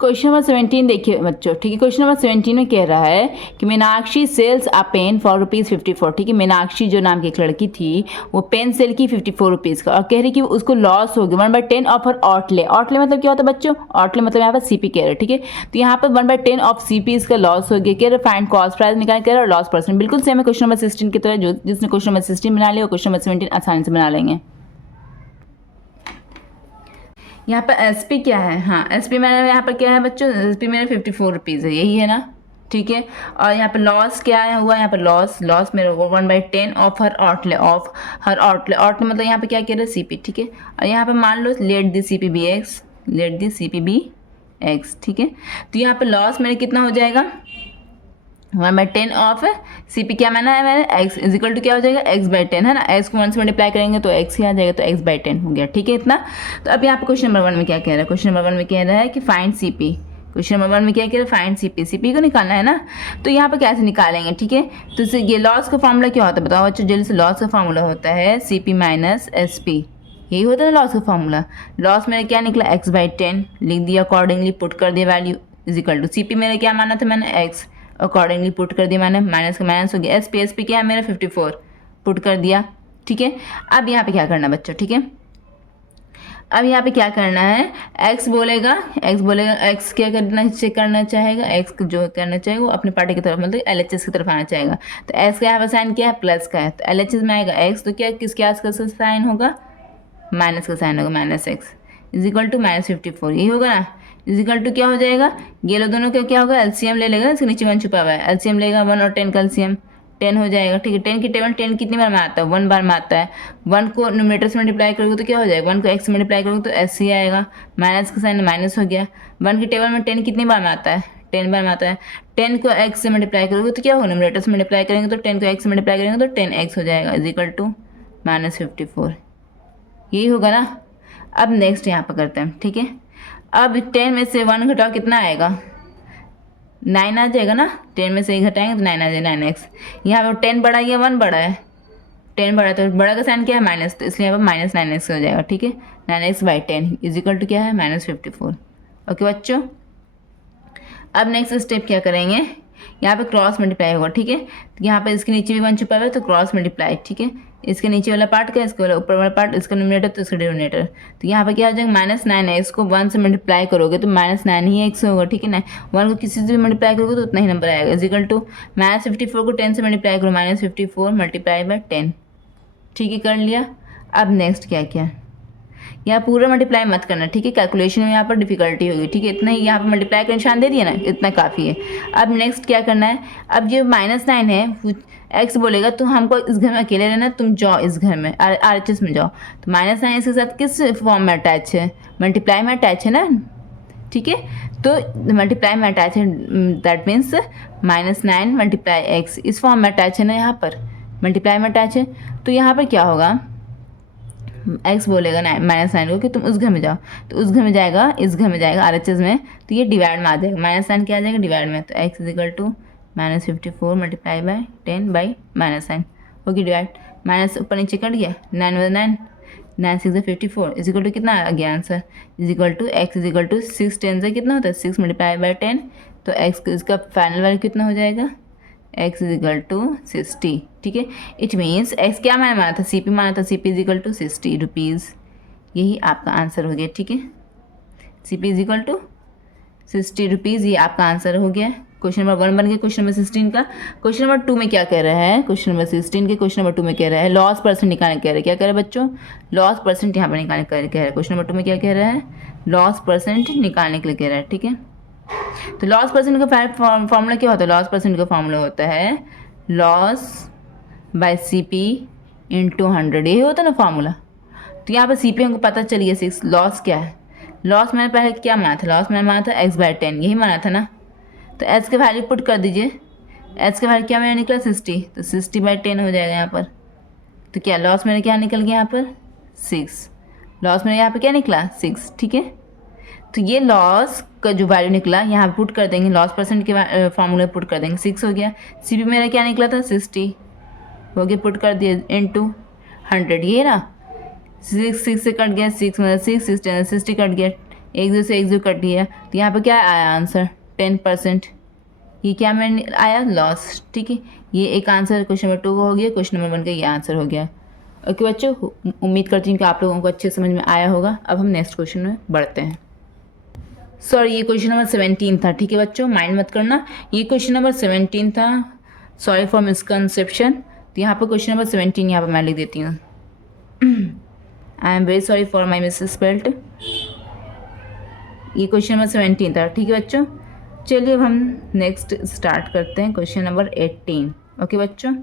Question number 17 देखिए बच्चों, ठीक है। क्वेश्चन नंबर 17 में कह रहा है कि Meenakshi sells a pen for ₹54, ठीक है। मीनाक्षी जो नाम की एक लड़की थी वो पेन सेल की ₹54 का, और कह रही कि उसको लॉस हो गया 1/10 ऑफ हर आउटले। आउटले मतलब क्या होता है बच्चों? आउटले मतलब यहाँ पर सीपी कह रहे हैं, ठीक है। तो यहाँ पर 1/10 ऑफ सीपी इसका लॉस हो गया। कह रहे फाइंड कॉस्ट प्राइस निकाल, कह रहे और लॉस परसेंट। बिल्कुल सेम है क्वेश्चन नंबर 16 की तरह। जो जिसने क्वेश्चन नंबर 16 बना लिया वो क्वेश्चन नंबर 17 आसानी से बना लेंगे। यहाँ पर एसपी क्या है? हाँ, एसपी मैंने यहाँ पर क्या है बच्चों? एसपी मेरा ₹54 है, यही है ना, ठीक है। और यहाँ पर लॉस क्या है हुआ? यहाँ पर लॉस मेरे 1/10 ऑफ हर आउटले, आउटले मतलब यहाँ पे क्या कह रहे हैं? सीपी, ठीक है। और यहाँ पे मान लो let the CP B X, ठीक है। तो यहाँ पे लॉस मेरे कितना हो जाएगा? 1/10 ऑफ सीपी क्या माना है मैंने? एक्स इज इक्वल टू क्या हो जाएगा? x/10 है ना। एक्स को 1 से मल्टीप्लाई करेंगे तो एक्स ही आ जाएगा, तो x/10 हो गया, ठीक है इतना। तो अब यहाँ पे क्वेश्चन नंबर 1 में क्या कह रहा है? क्वेश्चन नंबर 1 में कह रहा है कि फाइंड सीपी। क्वेश्चन नंबर 1 में क्या कह रहा है? Find CP. सीपी को निकालना है ना, तो यहाँ पे कैसे निकालेंगे, ठीक है। तो ये लॉस का फॉर्मूला क्या होता है बताओ बच्चों? जल्दी से। लॉस का फॉर्मूला होता है CP माइनस SP, यही होता है ना लॉस का फॉर्मूला। लॉस मेरा क्या निकला? x/10 लिख दिया, अकॉर्डिंगली पुट कर दिया value is equal to CP मेरा क्या माना था मैंने? x, अकॉर्डिंगली पुट कर दिया मैंने, माइनस का माइनस हो गया। SP क्या है मेरा? 54 पुट कर दिया, ठीक है। अब यहाँ पे क्या करना बच्चों, ठीक है। अब यहाँ पे क्या करना है? x बोलेगा, x क्या करना चेक करना चाहेगा? x जो करना चाहेगा वो अपने पार्टी की तरफ मतलब LHS की तरफ आना चाहेगा। तो x का यहाँ पर साइन क्या है? प्लस का है, तो LHS में आएगा x, तो क्या किसके आसपास का साइन होगा? माइनस का साइन होगा, minus x is equal to -54, यही होगा ना। इज इक्वल टू क्या हो जाएगा? ये लोग दोनों का क्या होगा? एलसीएम ले लेगा, इसके नीचे 1 छुपा हुआ है। एलसीएम लेगा 1 और 10 का एलसीएम 10 हो जाएगा, ठीक है। 10 की टेबल 10 कितनी बार में आता है? 1 बार में आता है। 1 को न्यूमरेटर से मल्टीप्लाई करोगे तो क्या हो जाएगा? 1 को x से मल्टीप्लाई करोगे तो एस ही आएगा, माइनस का साइन माइनस हो गया। 1 की टेबल में 10 कितनी बार में आता है? 10 बार में आता है। 10 को x से मल्टीप्लाई करोगे तो क्या होगा? न्यूमरेटर से मल्टीप्लाई करेंगे तो 10 को x से मल्टीप्लाई करेंगे तो 10x हो जाएगा इज इक्वल टू -54, यही होगा ना। अब नेक्स्ट यहाँ पर करते हैं, ठीक है। अब 10 में से 1 घटाओ, कितना आएगा? 9 आ जाएगा ना। 10 में से 1 घटाएंगे तो 9 आ जाएगा, 9x। यहाँ पर 10 बड़ा है या 1 बड़ा है? 10 बड़ा है, तो बड़ा का साइन क्या है? माइनस, तो इसलिए यहाँ पर -9x हो जाएगा, ठीक है। 9x/10 इज इक्वल टू क्या है? -54। ओके बच्चों, अब नेक्स्ट स्टेप क्या करेंगे? यहाँ पे क्रॉस मल्टीप्लाई होगा, ठीक है। तो यहाँ पे इसके नीचे भी 1 छुपा हुआ है तो क्रॉस मल्टीप्लाई, ठीक है। इसके नीचे वाला पार्ट का, इसके वाला ऊपर वाला पार्ट, इसका न्यूमरेटर तो इसका डिनोमिनेटर। तो यहाँ पे क्या हो जाएगा? -9x को 1 से मल्टीप्लाई करोगे तो -9 ही x होगा, ठीक है ना। 1 को किसी से भी मल्टीप्लाई करोगे तो उतना ही नंबर आएगा इज इक्वल टू -54 को 10 से मल्टीप्लाई करो, -54 मल्टीप्लाई बाय 10, ठीक है, कर लिया। अब नेक्स्ट क्या क्या? यहाँ पूरा मल्टीप्लाई मत करना, ठीक है। कैलकुलेशन में यहाँ पर डिफिकल्टी होगी, ठीक है। इतना ही यहाँ पर मल्टीप्लाई का निशान दे दिया ना, इतना काफ़ी है। अब नेक्स्ट क्या करना है? अब जो -9 है x बोलेगा तो हमको इस घर में अकेले रहना, तुम जाओ इस घर में RHS में जाओ। तो -9 इसके साथ किस फॉर्म में अटैच है? मल्टीप्लाई में अटैच है ना, ठीक है। तो मल्टीप्लाई में अटैच है, दैट मीन्स -9 मल्टीप्लाई x इस फॉर्म में अटैच है ना, यहाँ पर मल्टीप्लाई में अटैच है। तो यहाँ पर क्या होगा? x बोलेगा -9 को कि तुम उस घर में जाओ, तो उस घर में जाएगा, इस घर में जाएगा RHS में, तो ये डिवाइड में आ जाएगा। -9 क्या आ जाएगा? डिवाइड में, तो x is equal to -54 multiply by 10 by -9 होगी डिवाइड। माइनस ऊपर नीचे कट गया, 9 with 9, 9 6 54 इज इक्वल टू कितना आ गया answer? Is equal to x is equal to 6 10 से कितना होता है? 6 मल्टीप्लाई बाय 10, तो x इसका फाइनल वैल्यू कितना हो जाएगा? x इज इक्वल टू 60, ठीक है। इट मीन्स x क्या माना था? CP माना था, CP is equal to 60 rupees, यही आपका आंसर हो गया, ठीक है। CP is equal to 60 rupees, ये आपका आंसर हो गया। क्वेश्चन नंबर 1 बन गया। क्वेश्चन नंबर 16 का। क्वेश्चन नंबर 2 में क्या कह रहा है? क्वेश्चन नंबर 16 के क्वेश्चन नंबर 2 में कह रहा है लॉस परसेंट निकालने कह रहा है। क्या कह रहा है बच्चों? लॉस परसेंट यहाँ पर निकालने कह रहा है। क्वेश्चन नंबर 2 में क्या कह रहा है? लॉस परसेंट निकालने के लिए कह रहा है, ठीक है। तो लॉस परसेंट का फॉर्मूला क्या होता है? लॉस परसेंट का फॉर्मूला होता है लॉस बाय CP इंटू 100, यही होता है ना फॉर्मूला। तो यहाँ पर CP हमको पता चल गया 6। लॉस क्या है? लॉस मैंने पहले क्या माना था? लॉस मैंने माना था x/10, यही माना था ना। तो h का वैल्यू पुट कर दीजिए। h का वैल्यू क्या मेरा निकला? 60, तो 60/10 हो जाएगा यहाँ पर। तो क्या लॉस मेरा क्या निकल गया यहाँ पर? 6। लॉस मेरा यहाँ पर क्या निकला? 6, ठीक है। तो ये लॉस का जो वैल्यू निकला यहाँ पुट कर देंगे, लॉस परसेंट के फॉर्मूले पुट कर देंगे, 6 हो गया। CP मेरा क्या निकला था? 60 हो गया, पुट कर दिया इंटू 100, ये ना 6 से कट गया, 6 मतलब 6 60 कट गया, एक 0 से एक 0 कट दिया, तो यहाँ पे क्या आया आंसर 10%। ये क्या मैंने आया लॉस। ठीक है, ये एक आंसर क्वेश्चन नंबर 2 का हो गया, क्वेश्चन नंबर 1 का ये आंसर हो गया। ओके बच्चों, उम्मीद करती हूँ कि आप लोगों को अच्छे समझ में आया होगा। अब हम नेक्स्ट क्वेश्चन में बढ़ते हैं। सॉरी, ये क्वेश्चन नंबर 17 था। ठीक है बच्चों, माइंड मत करना, ये क्वेश्चन नंबर 17 था। Sorry for misconception. तो यहाँ पर क्वेश्चन नंबर 17 यहाँ पर मैं लिख देती हूँ। I am very sorry for my miss spelt. ये क्वेश्चन नंबर 17 था। ठीक है बच्चों, चलिए अब हम नेक्स्ट स्टार्ट करते हैं क्वेश्चन नंबर 18। ओके बच्चों,